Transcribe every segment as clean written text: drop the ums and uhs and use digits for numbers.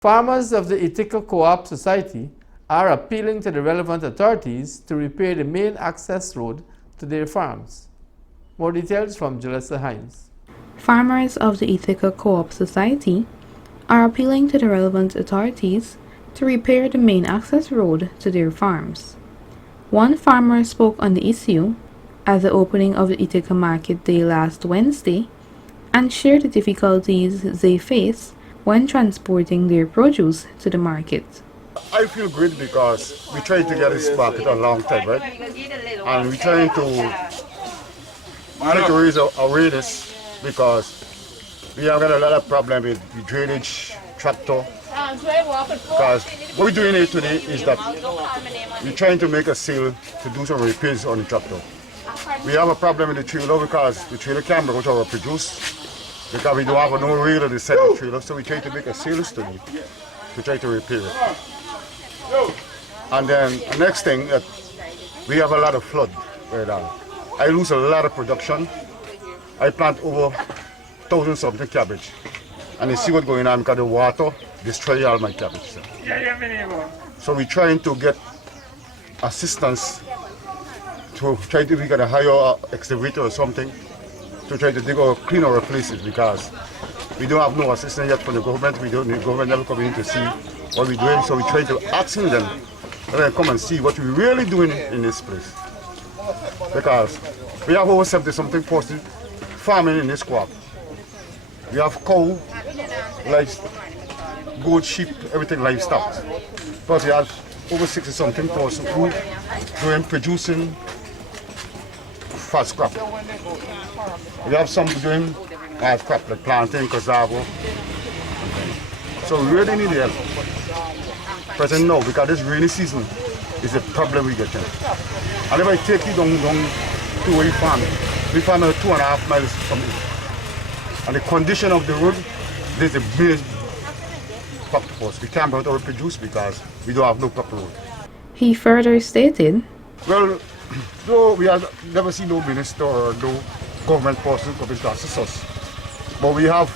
Farmers of the Ithaca Co-op Society are appealing to the relevant authorities to repair the main access road to their farms. More details from Jalissa Hines. Farmers of the Ithaca Co-op Society are appealing to the relevant authorities to repair the main access road to their farms. One farmer spoke on the issue at the opening of the Ithaca Market Day last Wednesday and shared the difficulties they face when transporting their produce to the market. I feel great because we tried to get this market a long time, right? And we're trying to raise awareness because we have got a lot of problem with the drainage, tractor. Because what we're doing here today is that we're trying to make a sale to do some repairs on the tractor. We have a problem with the trailer because the trailer can't bring out our produce. Because we don't have no rail on the side of the trailer, so we try to make a sales study to try to repair it. And then the next thing, we have a lot of flood right now. I lose a lot of production. I plant over 1,000 something cabbage. And you see what's going on because the water destroys all my cabbage. So we're trying to get assistance to try to get a higher excavator or something to try to dig or clean our places because we don't have no assistance yet from the government. The government never come in to see what we're doing. So we try to ask them and then come and see what we're really doing in this place. Because we have over 70-something percent farming in this co-op. We have cow, goat, sheep, everything livestock. Plus we have over 60-something percent who doing producing fast crop. We have some doing hard crop like planting, cassava. So we really need help. Present now, because this rainy season is a problem we get in. And if I take you down to where we farm 2.5 miles from it. And the condition of the road, there's a big crop for us. We can't bring out our produce because we don't have no proper road. He further stated, well, though we have never seen no minister or no government person come to assist us, but we have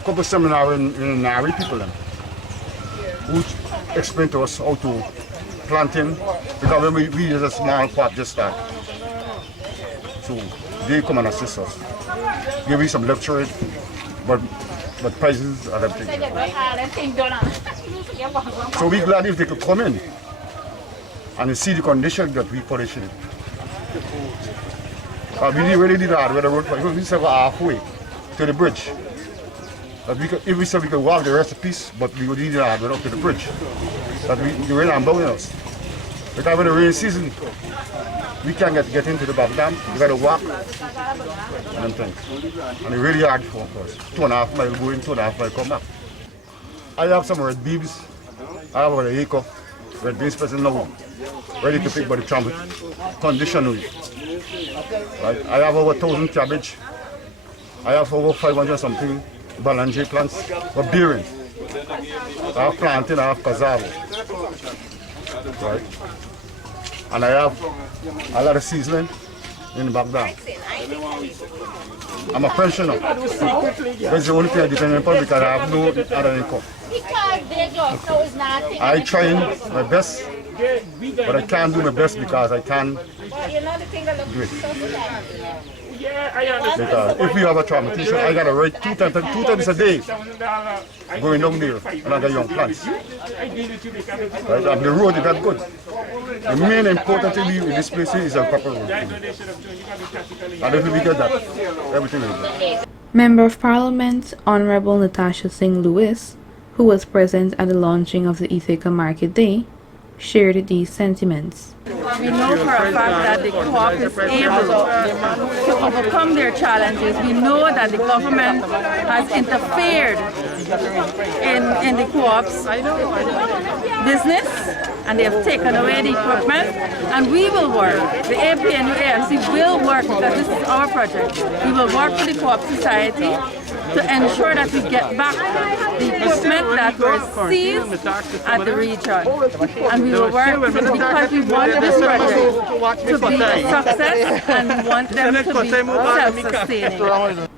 a couple of seminars in Nari people who explain to us how to planting because when we use a small crop just start. So they come and assist us. Give me some lecture, but prices are everything. So we're glad if they could come in and see the condition that we put it in. We really did hard with the road, we said halfway to the bridge. If we said we could walk the rest of the piece, but we would need hard up to the bridge. That we really are blowing us. Because when the rain season, we can't get into the back dam, we got to walk and things. And it's really hard for us. 2.5 miles going, 2.5 miles come back. I have some red beans, I have an acre, red beans person now, ready to pick by the trumpet, condition with it. Right? I have over 1,000 cabbage, I have over 500 something balanjé plants, but bearing. I have planting, I have cassava. Right? And I have a lot of seasoning in the back down. I'm a pensioner. That's the only thing I depend upon because I have no other income. I try my best, but I can't do my best because I can't do it. Because if we have a traumatization, I got to write two times a day going down there and I got young plants. Right? And the road is that good. The main important thing in this place is a proper road. And if we get that, everything will be good. Member of Parliament Honorable Natasha Singh Lewis, who was present at the launching of the Ithaca Market Day, shared these sentiments. We know for a fact that the co-op is able to overcome their challenges. We know that the government has interfered in the co-op's business and they have taken away the equipment, and we will work. The APNU AMC will work because this is our project. We will work with the co-op society to ensure that we get back the equipment that was seized at the region. And we will work because we want this project to be a success and want them to be self-sustaining.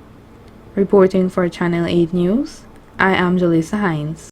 Reporting for Channel 8 News, I am Jalisa Hines.